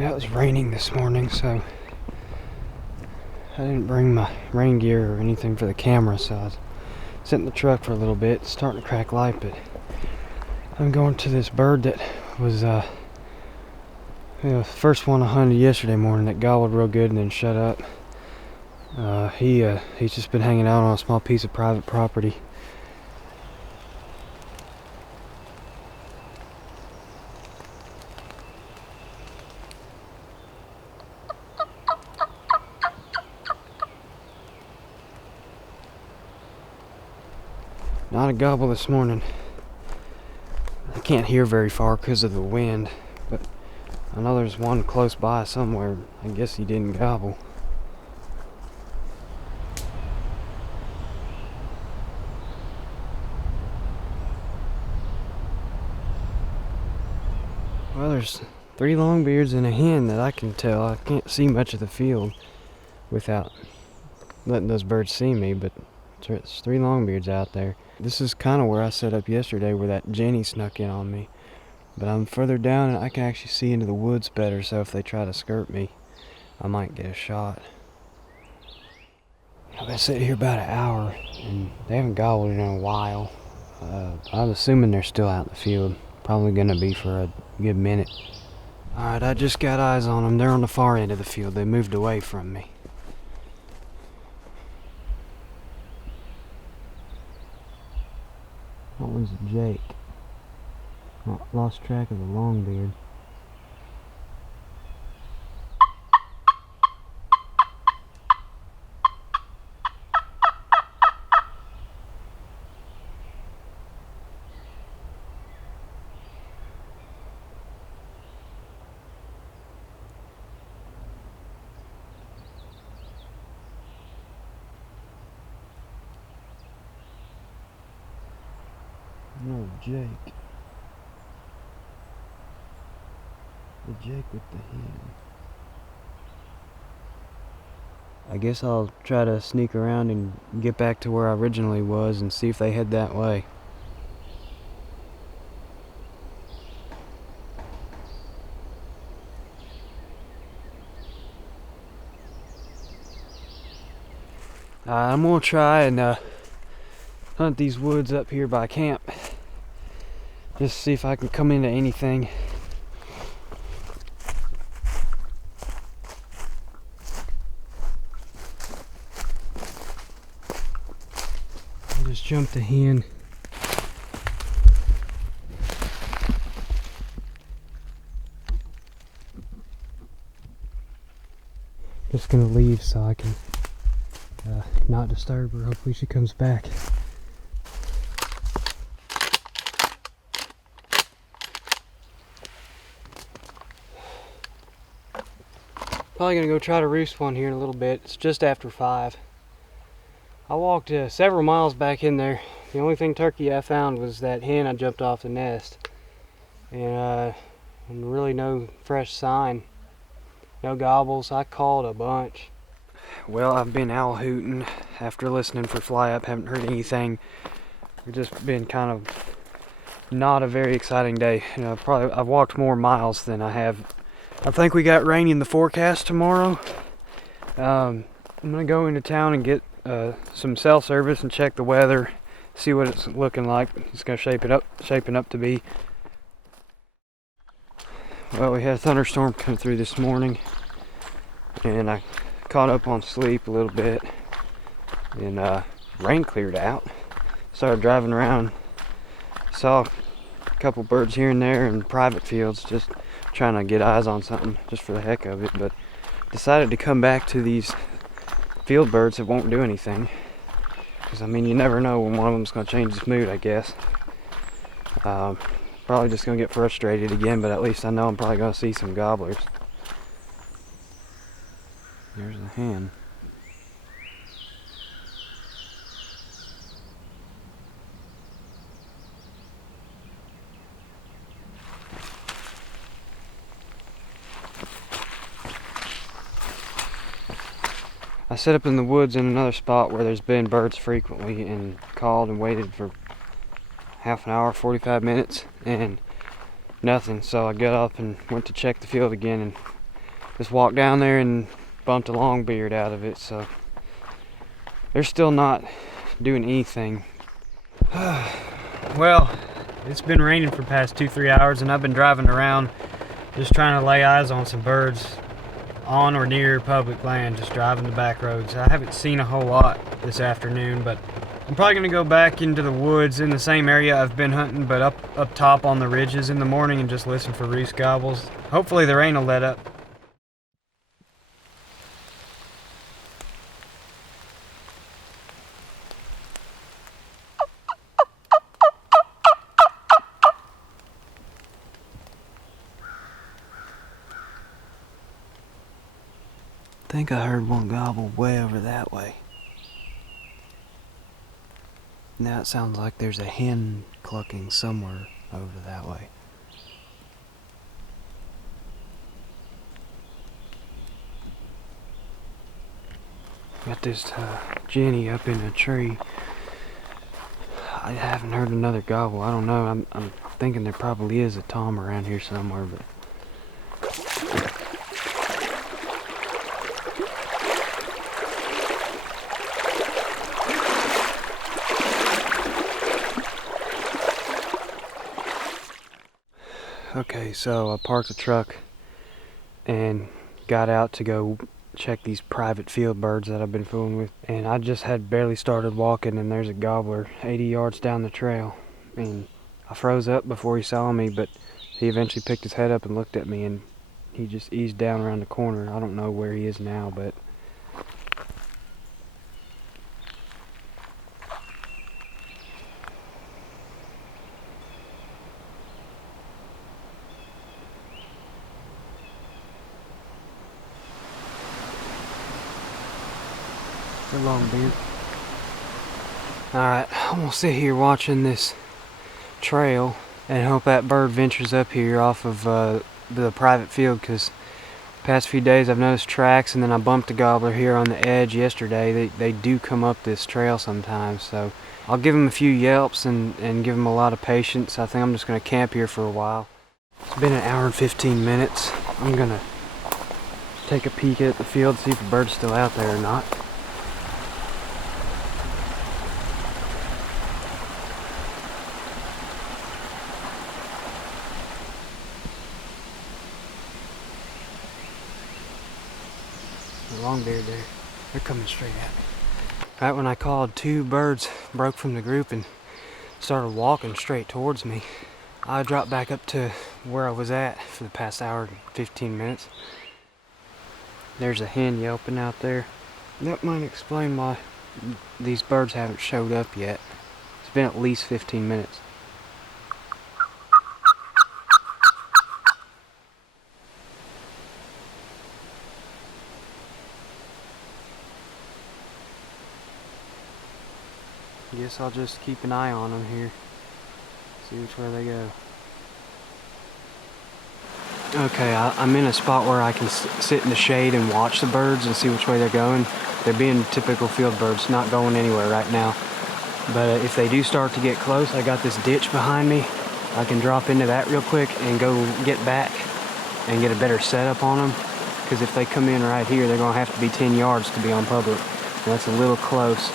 Yeah, it was raining this morning, so I didn't bring my rain gear or anything for the camera, so I was sitting in the truck for a little bit. It's starting to crack light, but I'm going to this bird that was the first one I hunted yesterday morning that gobbled real good and then shut up. He's just been hanging out on a small piece of private property. Not a gobble this morning. I can't hear very far because of the wind, but I know there's one close by somewhere. I guess he didn't gobble. Well, there's 3 Longbeards and a hen that I can tell. I can't see much of the field without letting those birds see me, but there's 3 Longbeards out there. This is kind of where I set up yesterday where that Jenny snuck in on me. But I'm further down and I can actually see into the woods better, so if they try to skirt me, I might get a shot. I've been sitting here about an hour and they haven't gobbled in a while. I'm assuming they're still out in the field. Probably gonna be for a good minute. Alright, I just got eyes on them. They're on the far end of the field. They moved away from me. That one's a Jake. I lost track of the Longbeard. No, Jake. The Jake with the hen. I guess I'll try to sneak around and get back to where I originally was and see if they head that way. I'm gonna try and hunt these woods up here by camp. Just see if I can come into anything. I just jumped the hen. Just gonna leave so I can not disturb her. Hopefully she comes back. Probably gonna go try to roost one here in a little bit. It's just after 5. I walked several miles back in there. The only thing turkey I found was that hen I jumped off the nest. And really no fresh sign. No gobbles. I called a bunch. Well, I've been owl hooting after listening for fly up. Haven't heard anything. It's just been kind of not a very exciting day. You know, I've walked more miles than I have. I think we got rain in the forecast tomorrow. I'm gonna go into town and get some cell service and check the weather, see what it's looking like. It's gonna shaping up to be. Well, we had a thunderstorm come through this morning, and I caught up on sleep a little bit, and rain cleared out. Started driving around, saw a couple birds here and there in private fields, just trying to get eyes on something just for the heck of it, but decided to come back to these field birds that won't do anything, because I mean, you never know when one of them's going to change its mood, I guess. Probably just going to get frustrated again, but at least I know I'm probably going to see some gobblers. There's the hen. I set up in the woods in another spot where there's been birds frequently and called and waited for half an hour, 45 minutes, and nothing. So I got up and went to check the field again, and Just walked down there and bumped a longbeard out of it, so they're still not doing anything. Well, it's been raining for the past 2-3 hours, and I've been driving around just trying to lay eyes on some birds on or near public land, just driving the back roads. I haven't seen a whole lot this afternoon, but I'm probably going to go back into the woods in the same area I've been hunting, but up top on the ridges in the morning, and just listen for roost gobbles. Hopefully the rain will let up. I think I heard one gobble way over that way. Now it sounds like there's a hen clucking somewhere over that way. Got this Jenny up in a tree. I haven't heard another gobble. I don't know. I'm thinking there probably is a tom around here somewhere, but okay, so I parked the truck and got out to go check these private field birds that I've been fooling with, and I just had barely started walking, and there's a gobbler 80 yards down the trail, and I froze up before he saw me, but he eventually picked his head up and looked at me, and he just eased down around the corner. I don't know where he is now, but the longbeard. Alright, I'm gonna sit here watching this trail and hope that bird ventures up here off of the private field, because the past few days I've noticed tracks, and then I bumped a gobbler here on the edge yesterday. They do come up this trail sometimes, so I'll give them a few yelps and give them a lot of patience. I think I'm just gonna camp here for a while. It's been an hour and 15 minutes. I'm gonna take a peek at the field, see if the bird's still out there or not. Longbeard there. They're coming straight at me. Right when I called, 2 birds broke from the group and started walking straight towards me. I dropped back up to where I was at for the past hour and 15 minutes. There's a hen yelping out there. That might explain why these birds haven't showed up yet. It's been at least 15 minutes. Guess I'll just keep an eye on them here. See which way they go. Okay, I'm in a spot where I can sit in the shade and watch the birds and see which way they're going. They're being typical field birds, not going anywhere right now. But if they do start to get close, I got this ditch behind me. I can drop into that real quick and go get back and get a better setup on them. Because if they come in right here, they're going to have to be 10 yards to be on public. And that's a little close.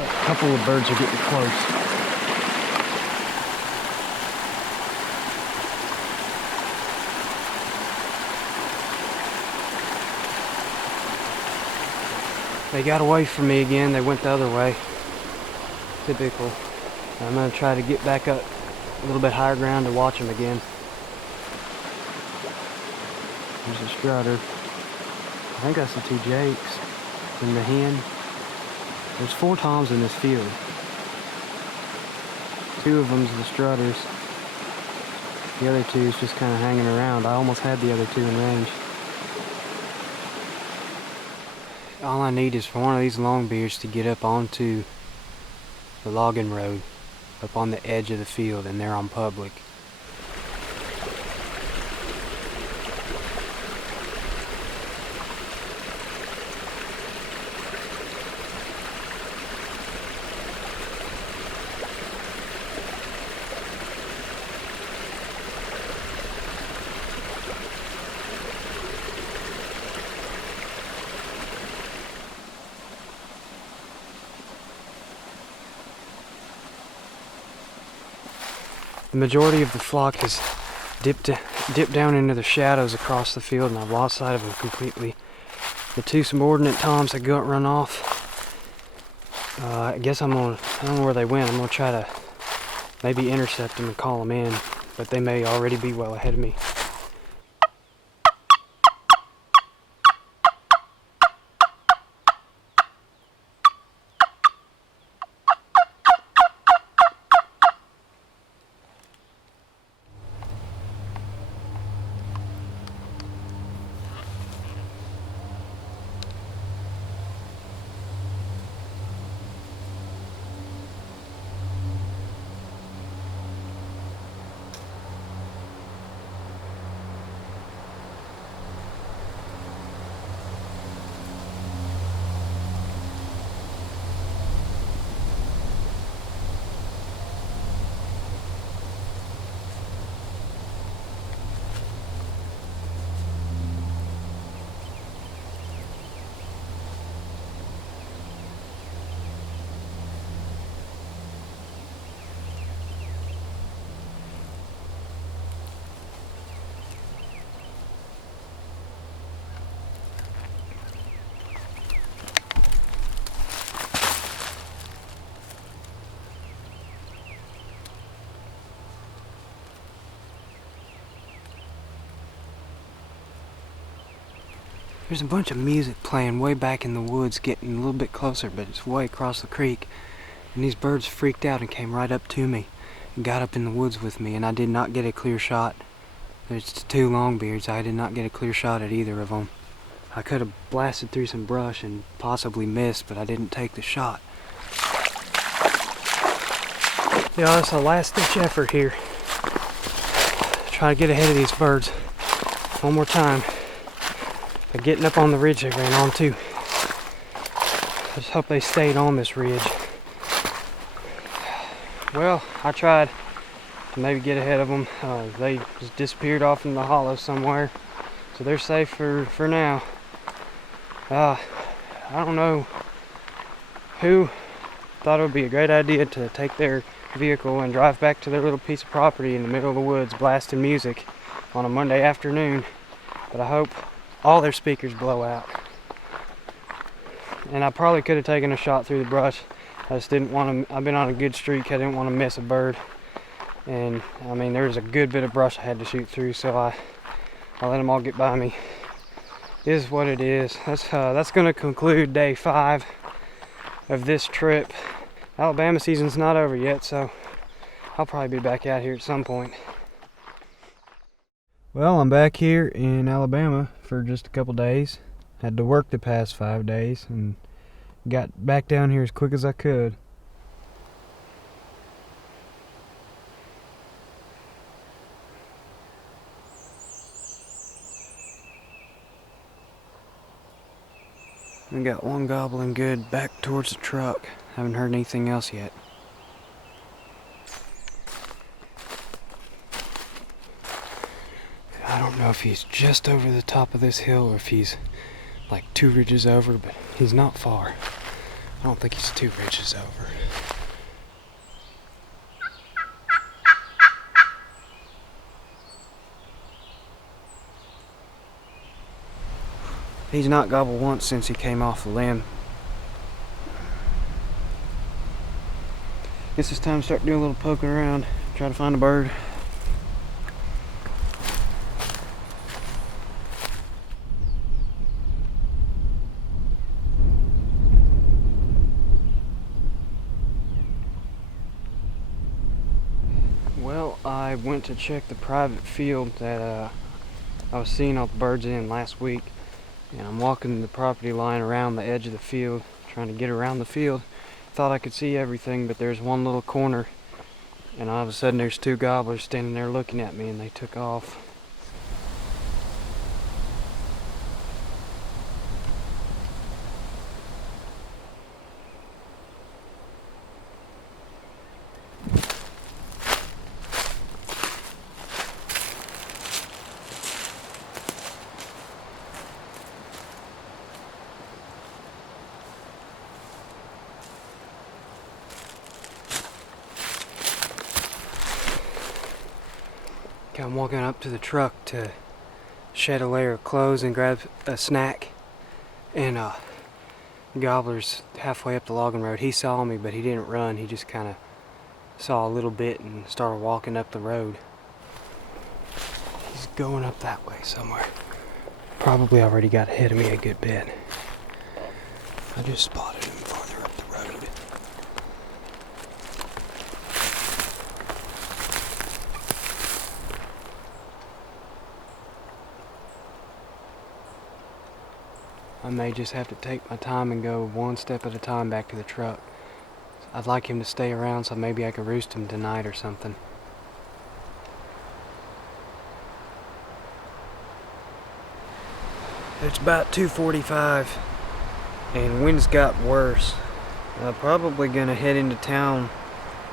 A couple of birds are getting close. They got away from me again. They went the other way. Typical. I'm going to try to get back up a little bit higher ground to watch them again. There's a strutter. I think that's the 2 jakes and the hen. There's 4 toms in this field. 2 of them's the strutters. The other 2 is just kind of hanging around. I almost had the other 2 in range. All I need is for one of these longbeards to get up onto the logging road, up on the edge of the field, and they're on public. The majority of the flock has dipped down into the shadows across the field, and I've lost sight of them completely. The two subordinate toms that run off, I guess I don't know where they went. I'm gonna try to maybe intercept them and call them in, but they may already be well ahead of me. There's a bunch of music playing way back in the woods, getting a little bit closer, but it's way across the creek. And these birds freaked out and came right up to me and got up in the woods with me, and I did not get a clear shot. There's two Longbeards. I did not get a clear shot at either of them. I could have blasted through some brush and possibly missed, but I didn't take the shot. Yeah, it's a last-ditch effort here. Try to get ahead of these birds one more time. By getting up on the ridge they ran on too. I just hope they stayed on this ridge. Well, I tried to maybe get ahead of them. They just disappeared off in the hollow somewhere, so they're safe for now. I don't know who thought it would be a great idea to take their vehicle and drive back to their little piece of property in the middle of the woods blasting music on a Monday afternoon, but I hope all their speakers blow out. And I probably could have taken a shot through the brush. I just didn't want to. I've been on a good streak. I didn't want to miss a bird. And I mean, there was a good bit of brush I had to shoot through, so I let them all get by me. It is what it is. That's going to conclude day 5 of this trip. Alabama season's not over yet, so I'll probably be back out here at some point. Well, I'm back here in Alabama for just a couple days. Had to work the past 5 days and got back down here as quick as I could. We got one gobbling good back towards the truck. Haven't heard anything else yet. I don't know if he's just over the top of this hill or if he's like 2 ridges over, but he's not far. I don't think he's 2 ridges over. He's not gobbled once since he came off the limb. Guess it's time to start doing a little poking around, try to find a bird. Well, I went to check the private field that I was seeing all the birds in last week, and I'm walking the property line around the edge of the field, trying to get around the field. Thought I could see everything, but there's one little corner, and all of a sudden there's 2 gobblers standing there looking at me, and they took off. I'm walking up to the truck to shed a layer of clothes and grab a snack, and Gobbler's halfway up the logging road. He saw me, but he didn't run. He just kind of saw a little bit and started walking up the road. He's going up that way somewhere. Probably already got ahead of me a good bit. I just spotted him farther up the road. I may just have to take my time and go one step at a time back to the truck. I'd like him to stay around so maybe I could roost him tonight or something. It's about 2:45 and wind's got worse. I'm probably gonna head into town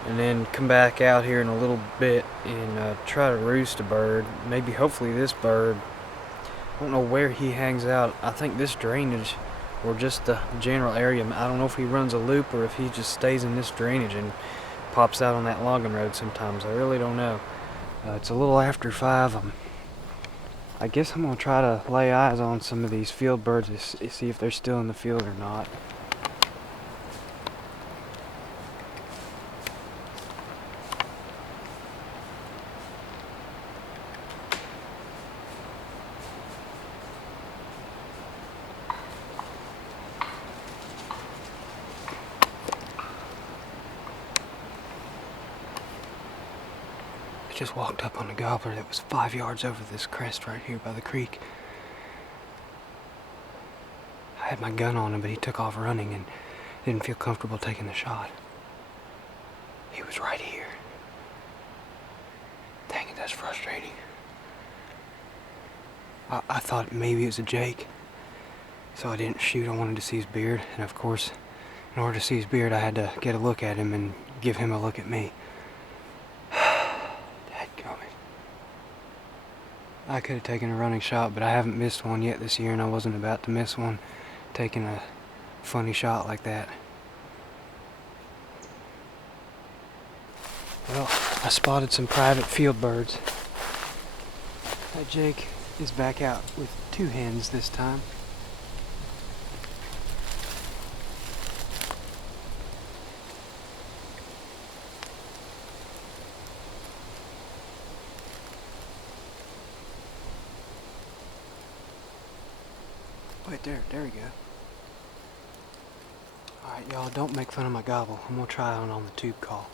and then come back out here in a little bit and try to roost a bird. Maybe hopefully this bird. I don't know where he hangs out. I think this drainage or just the general area. I don't know if he runs a loop or if he just stays in this drainage and pops out on that logging road sometimes. I really don't know. It's a little after 5. I guess I'm going to try to lay eyes on some of these field birds to see if they're still in the field or not. I just walked up on a gobbler that was 5 yards over this crest right here by the creek. I had my gun on him, but he took off running and didn't feel comfortable taking the shot. He was right here. Dang it, that's frustrating. I thought maybe it was a Jake, so I didn't shoot. I wanted to see his beard, and of course, in order to see his beard, I had to get a look at him and give him a look at me. I could have taken a running shot, but I haven't missed one yet this year, and I wasn't about to miss one taking a funny shot like that. Well, I spotted some private field birds. That Jake is back out with 2 hens this time. Wait, there we go. Alright, y'all, don't make fun of my gobble. I'm gonna try it on the tube call.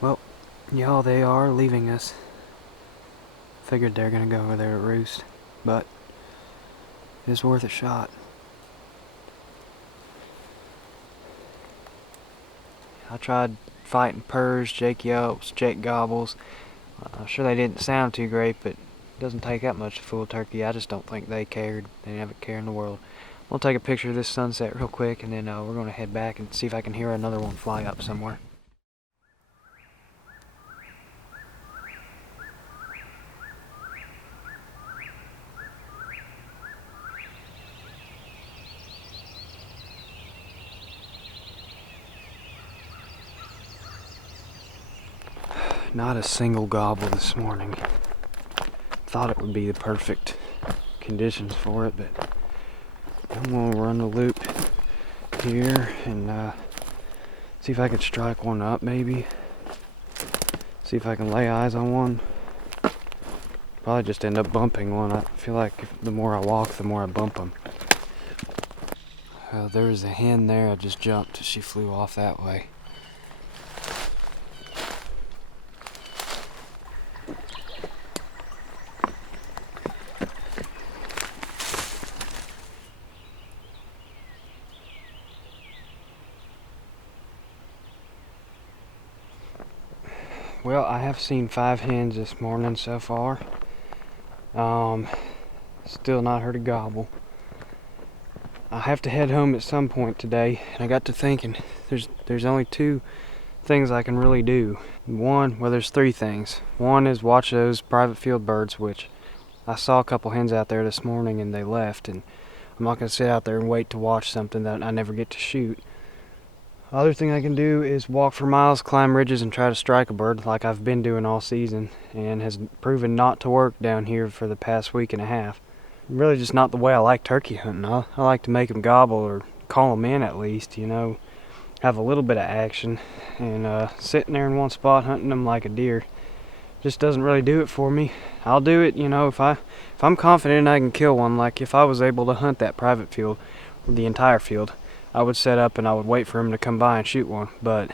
Well, y'all, they are leaving us. Figured they're gonna go over there to roost, but it's worth a shot. I tried fighting purrs, Jake yelps, Jake gobbles. I'm sure they didn't sound too great, but it doesn't take that much to fool a turkey. I just don't think they cared. They didn't have a care in the world. I'll take a picture of this sunset real quick, and then we're gonna head back and see if I can hear another one fly up somewhere. Not a single gobble this morning. Thought it would be the perfect conditions for it, but I'm gonna run the loop here and see if I can strike one up maybe. See if I can lay eyes on one. Probably just end up bumping one. I feel like the more I walk, the more I bump them. There was a hen there. I just jumped. She flew off that way. Well, I have seen 5 hens this morning so far. Still not heard a gobble. I have to head home at some point today, and I got to thinking, there's only 2 things I can really do. One, well, there's 3 things. One is watch those private field birds, which I saw a couple hens out there this morning and they left, and I'm not going to sit out there and wait to watch something that I never get to shoot. Other thing I can do is walk for miles, climb ridges, and try to strike a bird like I've been doing all season, and has proven not to work down here for the past week and a half. Really just not the way I like turkey hunting. I like to make them gobble or call them in at least, you know, have a little bit of action, and sitting there in one spot hunting them like a deer just doesn't really do it for me. I'll do it, you know, if I'm confident I can kill one. Like if I was able to hunt that private field, or the entire field, I would set up and I would wait for him to come by and shoot one. But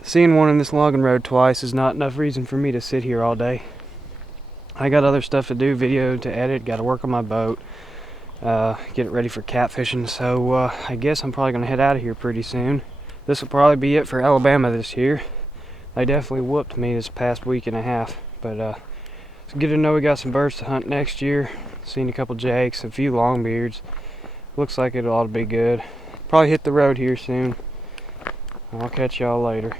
seeing one in this logging road twice is not enough reason for me to sit here all day. I got other stuff to do, video to edit, got to work on my boat, get it ready for catfishing. So I guess I'm probably going to head out of here pretty soon. This will probably be it for Alabama this year. They definitely whooped me this past week and a half. But it's good to know we got some birds to hunt next year. Seen a couple jakes, a few Longbeards. Looks like it ought to be good. Probably hit the road here soon. I'll catch y'all later.